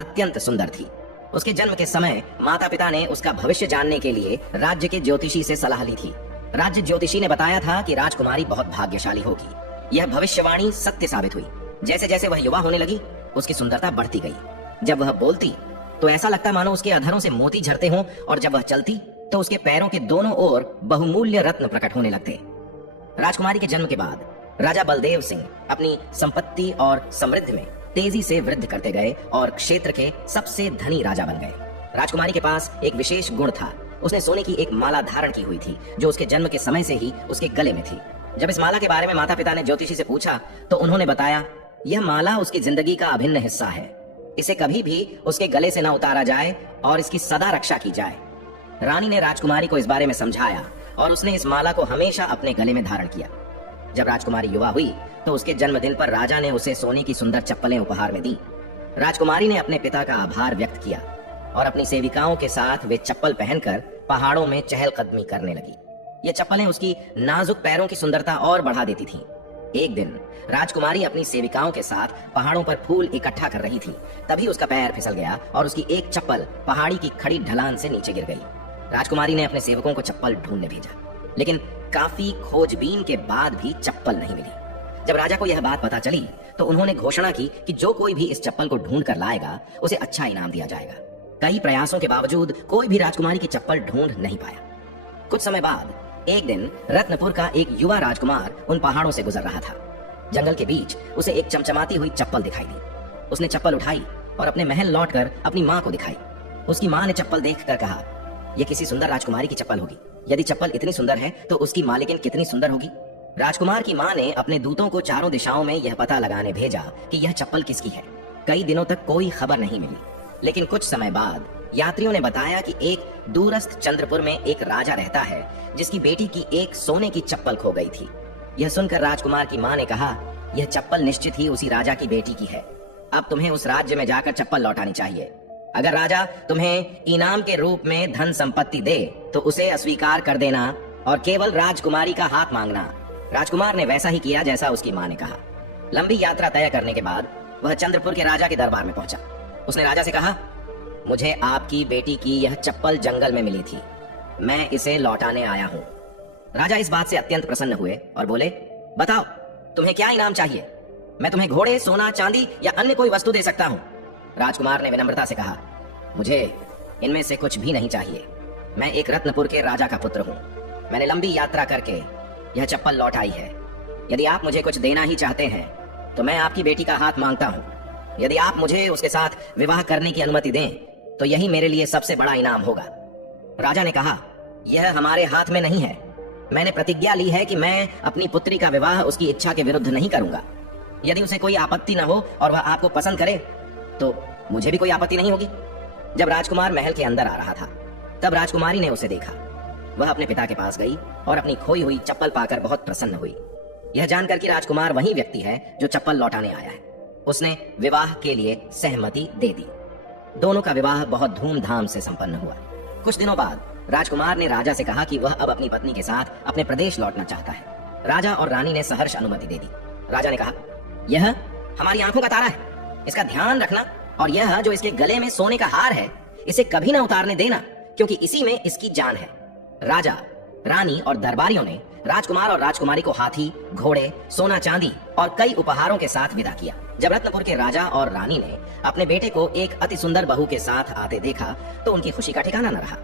अत्यंत सुंदर थी। उसके जन्म के समय माता पिता ने उसका भविष्य जानने के लिए राज्य के ज्योतिषी से सलाह ली थी। राज्य ज्योतिषी ने बताया था कि राजकुमारी बहुत भाग्यशाली होगी। यह भविष्यवाणी सत्य साबित हुई। जैसे जैसे वह युवा होने लगी, उसकी सुंदरता बढ़ती गई। जब वह बोलती तो ऐसा लगता मानो उसके अधरों से मोती झरते हों, और जब वह चलती तो उसके पैरों के दोनों ओर बहुमूल्य रत्न प्रकट होने लगते। राजकुमारी के जन्म के बाद राजा बलदेव सिंह अपनी संपत्ति और समृद्धि में तेजी से वृद्धि करते गए और क्षेत्र के सबसे धनी राजा बन गए। राजकुमारी के पास एक विशेष गुण था। उसने सोने की एक माला धारण की हुई थी जो उसके जन्म के समय से ही उसके गले में थी। जब इस माला के बारे में माता पिता ने ज्योतिषी से पूछा तो उन्होंने बताया, यह माला उसकी जिंदगी का अभिन्न हिस्सा है। इसे कभी भी उसके गले से न उतारा जाए और इसकी सदा रक्षा की जाए। रानी ने राजकुमारी को इस बारे में समझाया और उसने इस माला को हमेशा अपने गले में धारण किया। जब राजकुमारी युवा हुई तो उसके जन्मदिन पर राजा ने उसे सोने की सुंदर चप्पलें उपहार में दी। राजकुमारी ने अपने पिता का आभार व्यक्त किया और अपनी सेविकाओं के साथ वे चप्पल पहनकर पहाड़ों में चहलकदमी करने लगी। ये चप्पलें उसकी नाजुक पैरों की सुंदरता और बढ़ा देती थीं। एक दिन राजकुमारी अपनी सेविकाओं के साथ पहाड़ों पर फूल इकट्ठा कर रही थी। तभी उसका पैर फिसल गया और उसकी एक चप्पल पहाड़ी की खड़ी ढलान से नीचे गिर गई। राजकुमारी ने अपने सेवकों को चप्पल ढूंढने भेजा, लेकिन काफी खोजबीन के बाद भी चप्पल नहीं मिली। जब राजा को यह बात पता चली तो उन्होंने घोषणा की कि जो कोई भी इस चप्पल को ढूंढ कर लाएगा उसे अच्छा इनाम दिया जाएगा। कई प्रयासों के बावजूद कोई भी राजकुमारी की चप्पल ढूंढ नहीं पाया। कुछ समय बाद एक दिन रत्नपुर का एक युवा राजकुमार उन पहाड़ों से गुजर रहा था। जंगल के बीच उसे एक चमचमाती हुई चप्पल दिखाई दी। उसने चप्पल उठाई और अपने महल लौटकर अपनी माँ को दिखाई। उसकी माँ ने चप्पल देखकर कहा, यह किसी सुंदर राजकुमारी की चप्पल होगी। यदि चप्पल इतनी सुंदर है तो उसकी मालिकिन कितनी सुंदर होगी। राजकुमार की माँ ने अपने दूतों को चारों दिशाओं में यह पता लगाने भेजा कि यह चप्पल किसकी है। कई दिनों तक कोई खबर नहीं मिली, लेकिन कुछ समय बाद यात्रियों ने बताया कि एक दूरस्थ चंद्रपुर में एक राजा रहता है जिसकी बेटी की एक सोने की चप्पल खो गई थी। यह सुनकर राजकुमार की माँ ने कहा, यह चप्पल निश्चित ही उसी राजा की बेटी की है। अब तुम्हें उस राज्य में जाकर चप्पल लौटानी चाहिए। अगर राजा तुम्हें इनाम के रूप में धन संपत्ति दे तो उसे अस्वीकार कर देना और केवल राजकुमारी का हाथ मांगना। राजकुमार ने वैसा ही किया जैसा उसकी माँ ने कहा। लंबी यात्रा तय करने के बाद वह चंद्रपुर के राजा के दरबार में पहुंचा। उसने राजा से कहा, मुझे आपकी बेटी की यह चप्पल जंगल में मिली थी, मैं इसे लौटाने आया हूँ। राजा इस बात से अत्यंत प्रसन्न हुए और बोले, बताओ तुम्हें क्या इनाम चाहिए? मैं तुम्हें घोड़े, सोना, चांदी या अन्य कोई वस्तु दे सकता हूँ। राजकुमार ने विनम्रता से कहा, मुझे इनमें से कुछ भी नहीं चाहिए। मैं एक रत्नपुर के राजा का पुत्र हूँ। मैंने लंबी यात्रा करके यह चप्पल लौटाई है। यदि आप मुझे कुछ देना ही चाहते हैं तो मैं आपकी बेटी का हाथ मांगता हूँ। यदि आप मुझे उसके साथ विवाह करने की अनुमति दें तो यही मेरे लिए सबसे बड़ा इनाम होगा। राजा ने कहा, यह हमारे हाथ में नहीं है। मैंने प्रतिज्ञा ली है कि मैं अपनी पुत्री का विवाह उसकी इच्छा के विरुद्ध नहीं करूंगा। यदि उसे कोई आपत्ति न हो और वह आपको पसंद करे तो मुझे भी कोई आपत्ति नहीं होगी। जब राजकुमार महल के अंदर आ रहा था तब राजकुमारी ने उसे देखा। वह अपने पिता के पास गई और अपनी खोई हुई चप्पल पाकर बहुत प्रसन्न हुई। यह जानकर कि राजकुमार वही व्यक्ति है जो चप्पल लौटाने आया है, उसने विवाह के लिए सहमति दे दी। दोनों का विवाह बहुत धूमधाम से संपन्न हुआ। कुछ दिनों बाद राजकुमार ने राजा से कहा कि वह अब अपनी पत्नी के साथ अपने प्रदेश लौटना चाहता है। राजा और रानी ने सहर्ष अनुमति दे दी। राजा ने कहा, यह हमारी आंखों का तारा है, इसका ध्यान रखना, और यह जो इसके गले में सोने का हार है इसे कभी ना उतारने देना, क्योंकि इसी में इसकी जान है। राजा, रानी और दरबारियों ने राजकुमार और राजकुमारी को हाथी, घोड़े, सोना चांदी और कई उपहारों के साथ विदा किया। जब रत्नपुर के राजा और रानी ने अपने बेटे को एक अति सुंदर बहू के साथ आते देखा तो उनकी खुशी का ठिकाना न रहा।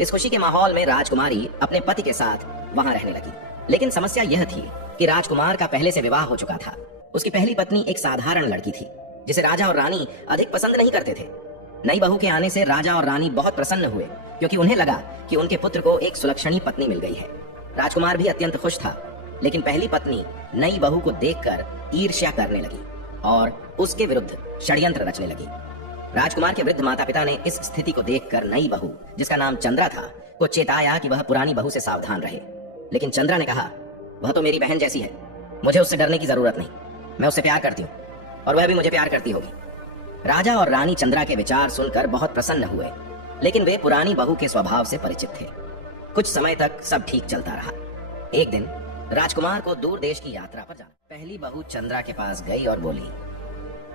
इस खुशी के माहौल में राजकुमारी अपने पति के साथ वहां रहने लगी। लेकिन समस्या यह थी कि राजकुमार का पहले से विवाह हो चुका था। उसकी पहली पत्नी एक साधारण लड़की थी जिसे राजा और रानी अधिक पसंद नहीं करते थे। नई बहू के आने से राजा और रानी बहुत प्रसन्न हुए, क्योंकि उन्हें लगा कि उनके पुत्र को एक सुलक्षणी पत्नी मिल गई है। राजकुमार भी अत्यंत खुश था, लेकिन पहली पत्नी नई बहू को देखकर ईर्ष्या करने लगी और उसके विरुद्ध षड्यंत्र रचने लगी। राजकुमार के वृद्ध माता पिता ने इस स्थिति को देखकर नई बहू, जिसका नाम चंद्रा था, को चेताया कि वह पुरानी बहू से सावधान रहे। लेकिन चंद्रा ने कहा, वह तो मेरी बहन जैसी है, मुझे उससे डरने की जरूरत नहीं। मैं उससे प्यार करती हूँ और वह भी मुझे प्यार करती होगी। राजा और रानी चंद्रा के विचार सुनकर बहुत प्रसन्न हुए, लेकिन वे पुरानी बहू के स्वभाव से परिचित थे। कुछ समय तक सब ठीक चलता रहा। एक दिन राजकुमार को दूर देश की यात्रा पर जाना। पहली बहू चंद्रा के पास गई और बोली,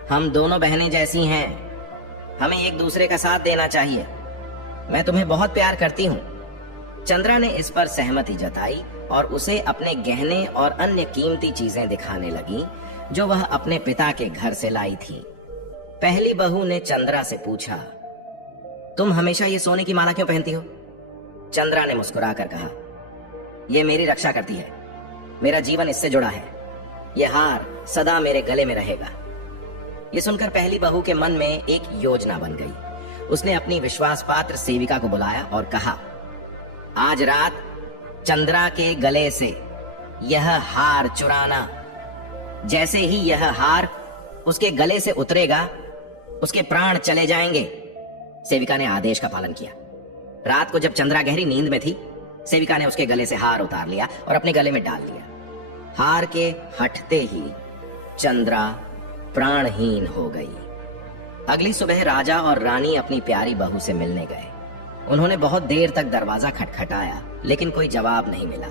हम दोनों बहनें जैसी हैं, हमें एक दूसरे का साथ देना चाहिए। मैं तुम्हें बहुत प्यार करती हूँ। चंद्रा ने इस पर सहमति जताई और उसे अपने गहने और अन्य कीमती चीजें दिखाने लगी जो वह अपने पिता के घर से लाई थी। पहली बहू ने चंद्रा से पूछा, तुम हमेशा ये सोने की माला क्यों पहनती हो? चंद्रा ने मुस्कुराकर कहा, यह मेरी रक्षा करती है। मेरा जीवन इससे जुड़ा है। यह हार सदा मेरे गले में रहेगा। ये सुनकर पहली बहू के मन में एक योजना बन गई। उसने अपनी विश्वास पात्र सेविका को बुलाया और कहा, आज रात चंद्रा के गले से यह हार चुराना। जैसे ही यह हार उसके गले से उतरेगा, उसके प्राण चले जाएंगे। सेविका ने आदेश का पालन किया। रात को जब चंद्रा गहरी नींद में थी, सेविका ने उसके गले से हार उतार लिया और अपने गले में डाल लिया। हार के हटते ही चंद्रा प्राणहीन हो गई। अगली सुबह राजा और रानी अपनी प्यारी बहू से मिलने गए। उन्होंने बहुत देर तक दरवाजा खटखटाया, लेकिन कोई जवाब नहीं मिला।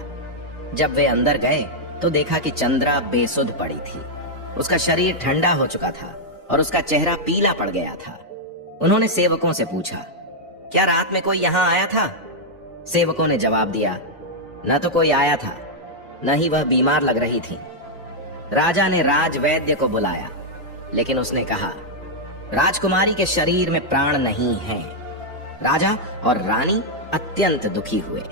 जब वे अंदर गए तो देखा कि चंद्रा बेसुध पड़ी थी। उसका शरीर ठंडा हो चुका था और उसका चेहरा पीला पड़ गया था। उन्होंने सेवकों से पूछा, क्या रात में कोई यहाँ आया था? सेवकों ने जवाब दिया, न तो कोई आया था, न ही वह बीमार लग रही थी। राजा ने राजवैद्य को बुलाया, लेकिन उसने कहा, राजकुमारी के शरीर में प्राण नहीं है। राजा और रानी अत्यंत दुखी हुए।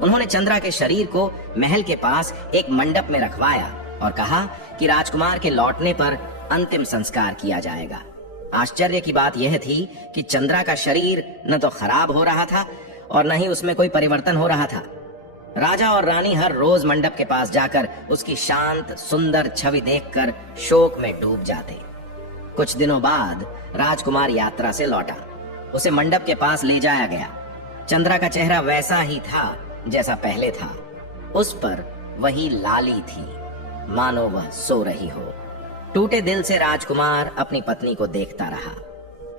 उन्होंने चंद्रा के शरीर को महल के पास एक मंडप में रखवाया और कहा कि राजकुमार के लौटने पर अंतिम संस्कार किया जाएगा। आश्चर्य की बात यह थी कि चंद्रा का शरीर न तो खराब हो रहा था और न ही उसमें कोई परिवर्तन हो रहा था। राजा और रानी हर रोज मंडप के पास जाकर उसकी शांत सुंदर छवि देखकर शोक में डूब जाते। कुछ दिनों बाद राजकुमार यात्रा से लौटा। उसे मंडप के पास ले जाया गया। चंद्रा का चेहरा वैसा ही था जैसा पहले था। उस पर वही लाली थी, मानो वह सो रही हो। टूटे दिल से राजकुमार अपनी पत्नी को देखता रहा।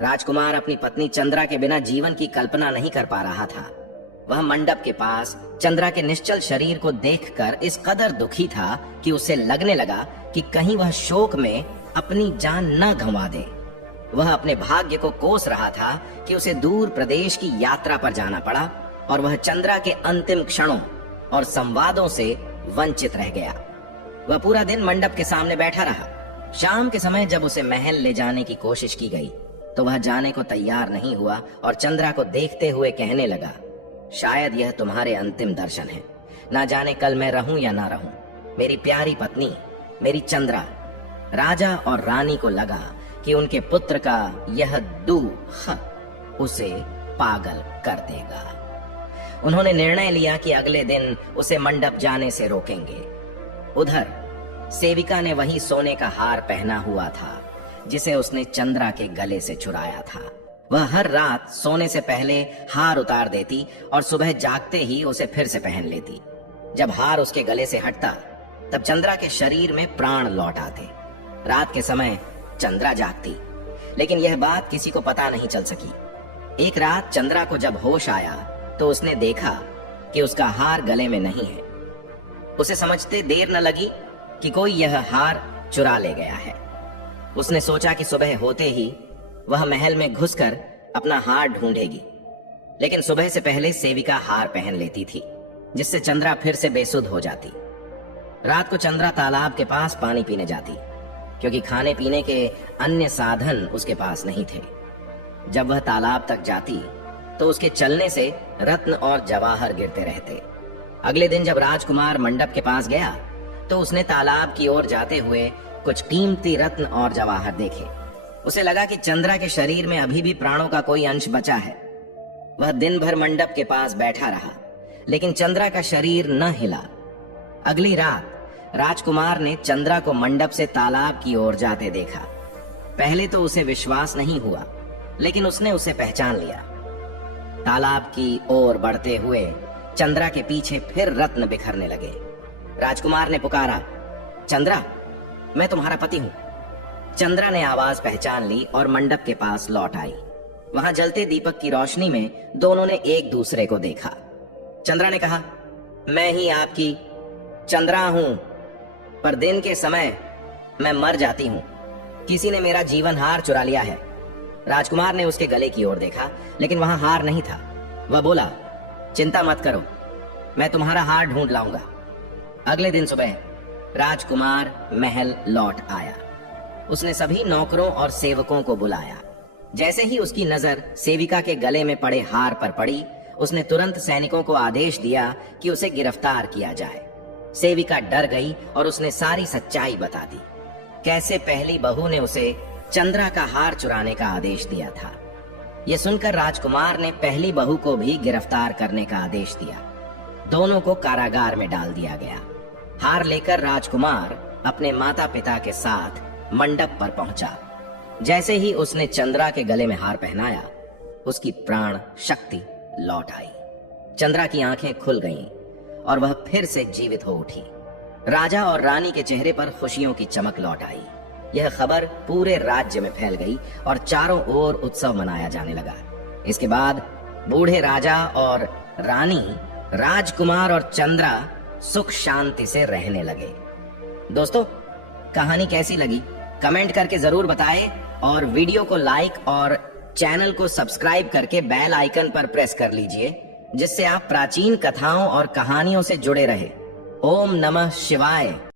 राजकुमार अपनी पत्नी चंद्रा के बिना जीवन की कल्पना नहीं कर पा रहा था। वह मंडप के पास चंद्रा के निश्चल शरीर को देखकर इस कदर दुखी था कि उसे लगने लगा कि कहीं वह शोक में अपनी जान न गंवा दे। वह अपने भाग्य को कोस रहा था कि उसे दूर प्रदेश की यात्रा पर जाना पड़ा और वह चंद्रा के अंतिम क्षणों और संवादों से वंचित रह गया। वह पूरा दिन मंडप के सामने बैठा रहा। शाम के समय जब उसे महल ले जाने की कोशिश की गई तो वह जाने को तैयार नहीं हुआ और चंद्रा को देखते हुए कहने लगा, शायद यह तुम्हारे अंतिम दर्शन है। ना जाने कल मैं रहूं या ना रहूं। मेरी प्यारी पत्नी, मेरी चंद्रा। राजा और रानी को लगा कि उनके पुत्र का यह दुख उसे पागल कर देगा। उन्होंने निर्णय लिया कि अगले दिन उसे मंडप जाने से रोकेंगे। उधर सेविका ने वही सोने का हार पहना हुआ था जिसे उसने चंद्रा के गले से चुराया था। वह हर रात सोने से पहले हार उतार देती और सुबह जागते ही उसे फिर से पहन लेती। जब हार उसके गले से हटता तब चंद्रा के शरीर में प्राण लौट आते। रात के समय चंद्रा जागती, लेकिन यह बात किसी को पता नहीं चल सकी। एक रात चंद्रा को जब होश आया तो उसने देखा कि उसका हार गले में नहीं है। उसे समझते देर न लगी कि कोई यह हार चुरा ले गया है। उसने सोचा कि सुबह होते ही वह महल में घुसकर अपना हार ढूंढेगी, लेकिन सुबह से पहले सेविका हार पहन लेती थी, जिससे चंद्रा फिर से बेसुध हो जाती। रात को चंद्रा तालाब के पास पानी पीने जाती, क्योंकि खाने पीने के अन्य साधन उसके पास नहीं थे। जब वह तालाब तक जाती तो उसके चलने से रत्न और जवाहर गिरते रहते। अगले दिन जब राजकुमार मंडप के पास गया तो उसने तालाब की ओर जाते हुए कुछ कीमती रत्न और जवाहर देखे। उसे लगा कि चंद्रा के शरीर में अभी भी प्राणों का कोई अंश बचा है। वह दिन भर मंडप के पास बैठा रहा, लेकिन चंद्रा का शरीर न हिला। अगली रात राजकुमार ने चंद्रा को मंडप से तालाब की ओर जाते देखा। पहले तो उसे विश्वास नहीं हुआ, लेकिन उसने उसे पहचान लिया। तालाब की ओर बढ़ते हुए चंद्रा के पीछे फिर रत्न बिखरने लगे। राजकुमार ने पुकारा, चंद्रा, मैं तुम्हारा पति हूं। चंद्रा ने आवाज पहचान ली और मंडप के पास लौट आई। वहां जलते दीपक की रोशनी में दोनों ने एक दूसरे को देखा। चंद्रा ने कहा, मैं ही आपकी चंद्रा हूं, पर दिन के समय मैं मर जाती हूं। किसी ने मेरा जीवन हार चुरा लिया है। राजकुमार ने उसके गले की ओर देखा, लेकिन वहां हार नहीं था। वह बोला, चिंता मत करो, मैं तुम्हारा हार ढूंढ लाऊंगा। अगले दिन सुबह राजकुमार महल लौट आया। उसने सभी नौकरों और सेवकों को बुलाया। जैसे ही उसकी नजर सेविका के गले में पड़े हार पर पड़ी, उसने तुरंत सैनिकों को आदेश दिया कि उसे गिरफ्तार किया जाए। सेविका डर गई और उसने सारी सच्चाई बता दी, कैसे पहली बहू ने उसे चंद्रा का हार चुराने का आदेश दिया था। यह सुनकर राजकुमार ने पहली बहू को भी गिरफ्तार करने का आदेश दिया। दोनों को कारागार में डाल दिया गया। हार लेकर राजकुमार अपने माता पिता के साथ मंडप पर पहुंचा। जैसे ही उसने चंद्रा के गले में हार पहनाया, उसकी प्राण शक्ति लौट आई। चंद्रा की आंखें खुल गईं और वह फिर से जीवित हो उठी। राजा और रानी के चेहरे पर खुशियों की चमक लौट आई। यह खबर पूरे राज्य में फैल गई और चारों ओर उत्सव मनाया जाने लगा। इसके बाद बूढ़े राजा और रानी, राजकुमार और चंद्रा सुख शांति से रहने लगे। दोस्तों, कहानी कैसी लगी कमेंट करके जरूर बताएं और वीडियो को लाइक और चैनल को सब्सक्राइब करके बेल आइकन पर प्रेस कर लीजिए, जिससे आप प्राचीन कथाओं और कहानियों से जुड़े रहे। ओम नमः शिवाय।